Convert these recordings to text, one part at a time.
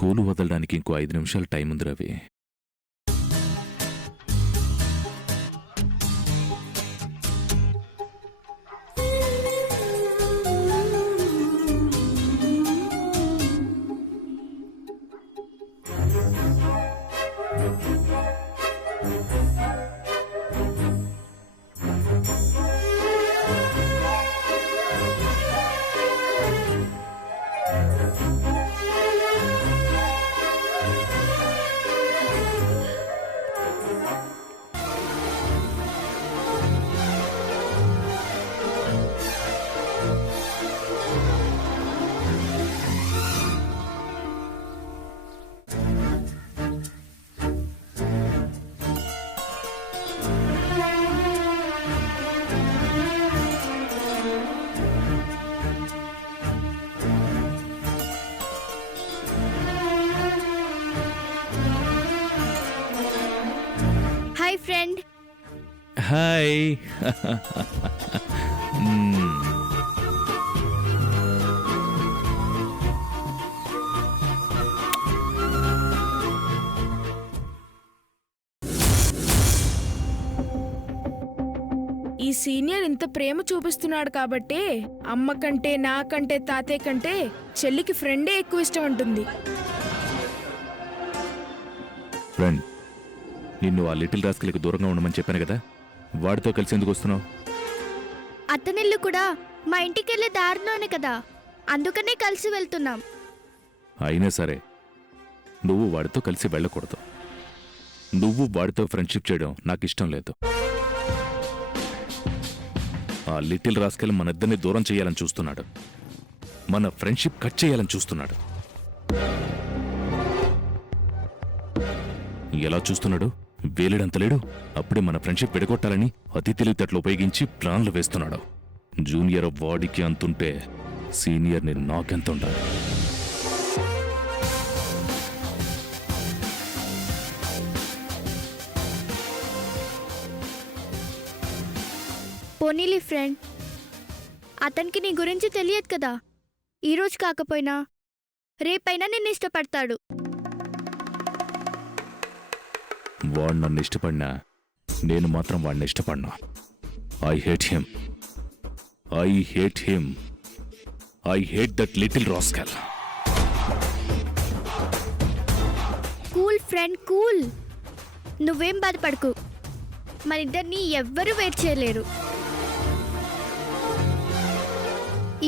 School వదలడానికి ఇంకో 5 నిమిషాలు time ఉంది రవి. Hi friend. హాయ్. ఈ సీనియర్ ఇంత ప్రేమ చూపిస్తున్నాడు కాబట్టి అమ్మ కంటే నాకంటే తాతయ్య కంటే చెల్లికి ఫ్రెండే ఎక్కువ ఇష్టం ఉంటుంది. ఫ్రెండ్, నిన్ను ఆ లిటిల్ రాస్కల్కి దూరంగా ఉండమని చెప్పాను కదా, వాడితో కలిసి ఎందుకు వస్తున్నావు? అతనిల్లు కూడా మా ఇంటికి వెళ్ళే దారిలోనే కదా, అందుకనే కలిసి వెళ్తున్నాం. అయినా సరే నువ్వు వాడితో కలిసి వెళ్ళకూడదు. నువ్వు వాడితో ఫ్రెండ్షిప్ చేయడం నాకు ఇష్టం లేదు. ఆ లిటిల్ రాస్కల్ మన ఇద్దరిని దూరం చేయాలని చూస్తున్నాడు. మన ఫ్రెండ్షిప్ కట్ చేయాలని చూస్తున్నాడు. ఎలా చూస్తున్నాడు? వేలిడంత లేడు. అప్పుడే మన ఫ్రెండ్షిప్ విడగొట్టాలని అతి తెలివితేటలు ఉపయోగించి ప్లాన్లు వేస్తున్నాడు. జూనియర్ వాడికి అంతుంటే సీనియర్ని నాకెంత ఉండాలి? పోనీలీ ఫ్రెండ్, అతనికి నీ గురించి తెలియదు కదా. ఈరోజు కాకపోయినా రేపైనా నిన్ను ఇష్టపడతాడు. వాడు నన్ను ఇష్టపడినా నేను మాత్రం వాడిని ఇష్టపడినా. I hate him. I hate him. I hate that little rascal. Cool friend, cool. నువ్వేం బాధపడకు, మనిద్దరిని ఎవ్వరూ వెయిట్ చేయలేరు.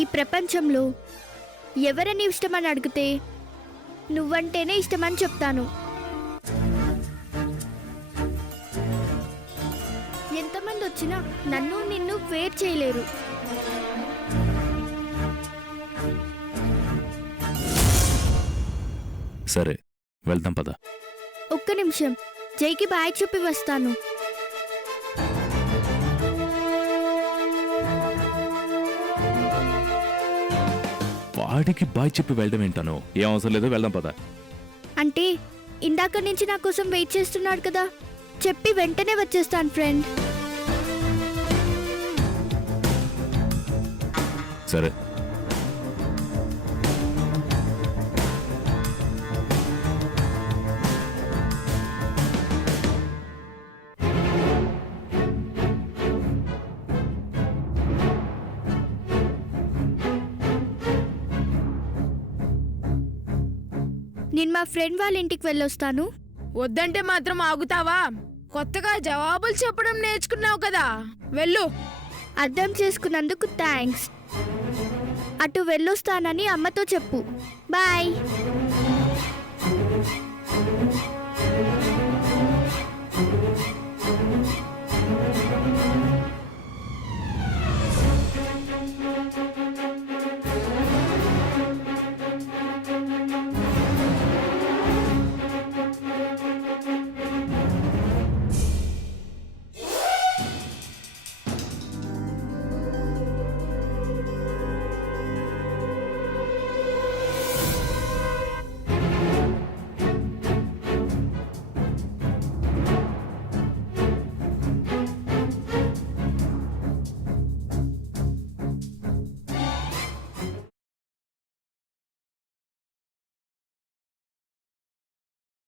ఈ ప్రపంచంలో ఎవరని ఇష్టమని అడిగితే నువ్వంటేనే ఇష్టమని చెప్తాను. ఎంతమంది వచ్చినా నన్ను నిన్ను వేరు చేయలేరు. సరే, వెళ్దాం పద. ఒక్క నిమిషం, జైకి బాయ్ చెప్పి వస్తాను. వాడికి బాయ్ చెప్పి వెళ్ళడం ఏంటాను? ఏం అవసరం లేదు, వెళ్దాం పద. అంటే ఇందాక నుంచి నా కోసం వెయిట్ చేస్తున్నాడు కదా, చెప్పి వెంటనే వచ్చేస్తాను ఫ్రెండ్. సరే. నేను మా ఫ్రెండ్ వాళ్ళ ఇంటికి వెళ్ళొస్తాను. వద్దంటే మాత్రం ఆగుతావా? కొత్తగా జవాబులు చెప్పడం నేర్చుకున్నావు కదా, వెళ్ళు. అర్థం చేసుకున్నందుకు థ్యాంక్స్. అటు వెళ్ళొస్తానని అమ్మతో చెప్పు. బాయ్.